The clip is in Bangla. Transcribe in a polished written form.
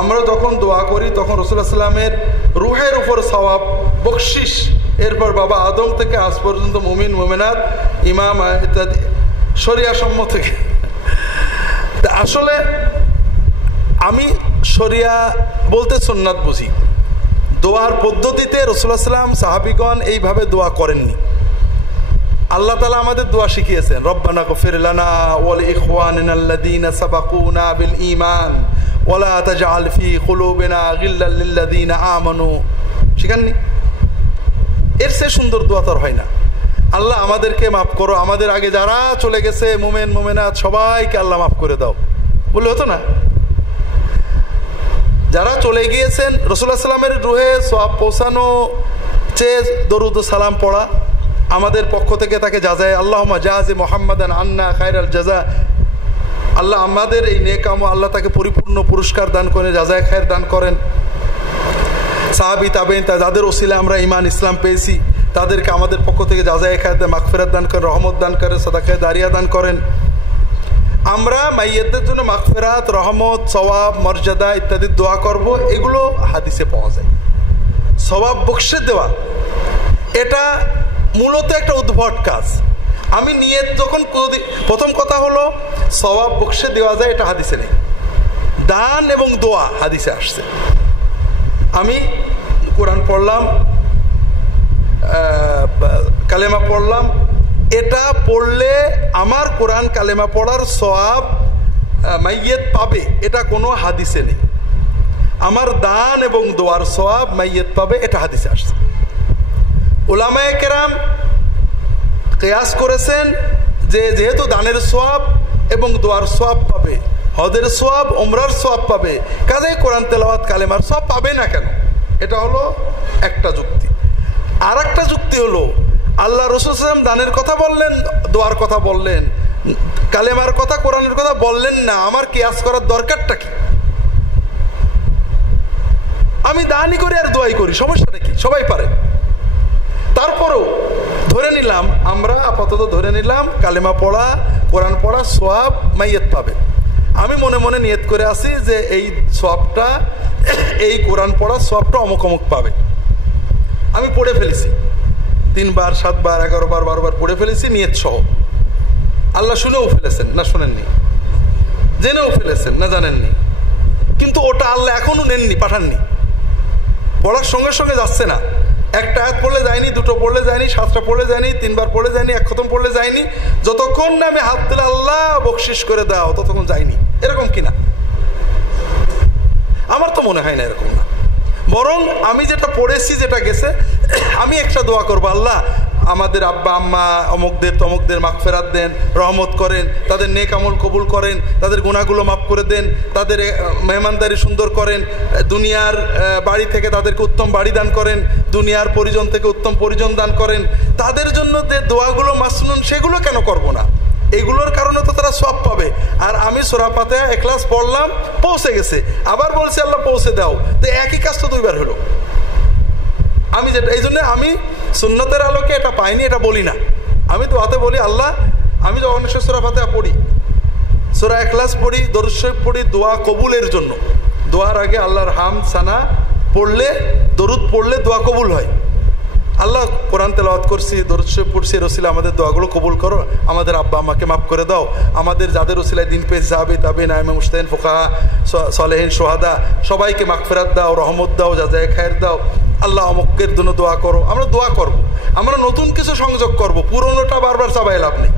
আমরা যখন দোয়া করি তখন রাসূলুল্লাহ সাল্লামের রুহের উপর সওয়াব বকশিশ, এরপর বাবা আদম থেকে আজ পর্যন্ত মুমিন মুমিনাত ইমাম ইত্যাদি শরিয়া সম্মত থেকে। আসলে আমি শরিয়া বলতে সুন্নাত বুঝি। দোয়ার পদ্ধতিতে রাসূলুল্লাহ সাল্লাম সাহাবীগণ এইভাবে দোয়া করেননি। আল্লাহ তাআলা আমাদের দোয়া শিখিয়েছেন, রব্বানা গফির লানা ওয়া লিইখওয়ানিনাল্লাযীনা সাবাকুনা বিল ঈমান ওয়া লা তাজআল ফি কুলুবিনা গিল্লাল লিল্লাযীনা আমানু। শিখাননি? এর চেয়ে সুন্দর দোয়া তো হয় না। আল্লাহ আমাদেরকে মাফ করো, আমাদের আগে যারা চলে গেছে মুমিন মুমিনাত সবাইকে আল্লাহ মাফ করে দাও, বললে হতো না? যারা চলে গিয়েছেন রাসূলুল্লাহ সাল্লামের রুহে সওয়াব পৌঁছানো চেয়ে দরুদ ও সালাম পড়া, আমাদের পক্ষ থেকে তাকে জাযায়ে আল্লাহুম্মা জাযি মুহাম্মাদান আন্না খায়রাল জাযা, আল্লাহ আমাদের এই নেক আমল আল্লাহ তাকে পরিপূর্ণ পুরস্কার দান করেন, জাযায়ে খায়ের দান করেন। সাহাবী তাবেঈন যাদের ওসিলা আমরা ঈমান ইসলাম পেয়েছি তাদেরকে আমাদের পক্ষ থেকে জাযায়ে খায়ের মাগফিরাত দান করেন, রহমত দান করেন, সাদাকায়ে দারিয়া দান করেন। আমরা মাইয়্যিতদের জন্য মাগফিরাত, রহমত, সওয়াব, মর্যাদা ইত্যাদি দোয়া করব, এগুলো হাদিসে পাওয়া যায়। সওয়াব বকশে দেওয়া এটা মূলত একটা উদ্ভট কাজ। আমি নিয়ত যখন প্রথম কথা হলো সওয়াব বকশে দেওয়া যায়, এটা হাদিসে নেই। দান এবং দোয়া হাদিসে আসছে। আমি কোরআন পড়লাম, কালেমা পড়লাম, এটা পড়লে আমার কোরআন কালেমা পড়ার সওয়াব মাইয়্যিত পাবে, এটা কোনো হাদিসে নেই। আমার দান এবং দোয়ার সওয়াব মাইয়্যিত পাবে, এটা হাদিসে আসছে। উলামায়ে কেরাম কিয়াস করেছেন যে যেহেতু দানের সওয়াব এবং দোয়ার সওয়াব পাবে, হজের সওয়াব, উমরার সওয়াব পাবে, কাজেই কোরআন তেলাওয়াত কালেমার সওয়াব পাবে না কেন? এটা হলো একটা যুক্তি। আর একটা যুক্তি হলো আল্লাহ রাসূল সাল্লাল্লাহু আলাইহি ওয়াসাল্লাম দানের কথা বললেন, দোয়ার কথা বললেন, কালেমার কথা, কোরআনের কথা বললেন না। আমার কিয়াস করার দরকারটা কি? আমি দানই করি আর দোয়াই করি, সমস্যাটা কি? সবাই পারে। তারপরেও ধরে নিলাম, আমরা আপাতত ধরে নিলাম কালেমা পড়া, কোরআন পড়া সওয়াব মাইয়্যিত পাবে। আমি মনে মনে নিয়ত করে আসি যে এই সওয়াবটা, এই কোরআন পড়া সওয়াবটা অমুক অমুক পাবে। আমি পড়ে ফেলেছি 3 বার 7 বার 11 বার 12 বার পড়ে ফেলেছি নিয়ত সহ। আল্লাহ শুনেও ফেলেছেন না শোনেননি, জেনেও ফেলেছেন না জানেননি, কিন্তু ওটা আল্লাহ এখনো নেননি, পাঠাননি। পড়ার সঙ্গে সঙ্গে যাচ্ছে না। একটা আয়াত পড়লে যায়নি, 2টো পড়লে যায়নি, 7টা পড়লে যায়নি, 3 বার পড়লে যায়নি, 1 খতম পড়লে যায়নি। যতক্ষণ না আমি হাত দিলে আল্লাহ বকশিস করে দাও ততক্ষণ যায়নি। এরকম কিনা? আমার তো মনে হয় না এরকম না। বরং আমি যেটা পড়েছি, যেটা গেছে, আমি একটা দোয়া করবো, আল্লাহ আমাদের আব্বা আম্মা অমুকদের তমুকদের মাগফিরাত দেন, রহমত করেন, তাদের নেক আমল কবুল করেন, তাদের গুনাহগুলো মাফ করে দেন, তাদের মেহমানদারি সুন্দর করেন, দুনিয়ার বাড়ি থেকে তাদেরকে উত্তম বাড়ি দান করেন, দুনিয়ার পরিজন থেকে উত্তম পরিজন দান করেন। তাদের জন্য যে দোয়াগুলো মাসনুন, সেগুলো কেন করব না? এগুলোর কারণে তো তারা সওয়াব পাবে। আর আমি সূরা ফাতিহা ইখলাস পড়লাম, পৌঁছে গেছে, আবার বলছি আল্লাহ পৌঁছে দাও, তো একই কাজ তো 2 বার হলো। আমি যেটা, এই জন্য আমি সুন্নতের আলোকে এটা পাইনি এটা বলি না। আমি দোয়াতে বলি, আল্লাহ আমি যখন সূরা ফাতিহা পড়ি, সূরা ইখলাস পড়ি, দরুদ শরীফ পড়ি, দোয়া কবুলের জন্য। দোয়ার আগে আল্লাহর হামদ সানা পড়লে, দরুদ পড়লে দোয়া কবুল হয়। আল্লাহ কোরআন তেলাওয়াত করছি, দরুদ শরীফ পড়ছি, রসিলা আমাদের দোয়াগুলো কবুল করো, আমাদের আব্বা আম্মাকে মাফ করে দাও, আমাদের যাদের রসিলায় দিন পেয়েছে সাহাবী তাবেঈন আইম্মা মুজতাহিদিন ফুকাহা সালেহিন শুহাদা সবাইকে মাগফিরাত দাও, রহমত দাও, জাযায়ে খায়ের দাও। আল্লাহ অমুকের জন্য দোয়া করো। আমরা দোয়া করব, আমরা নতুন কিছু সংযোগ করব, পুরনোটা বারবার চাবাই লাভ নেই।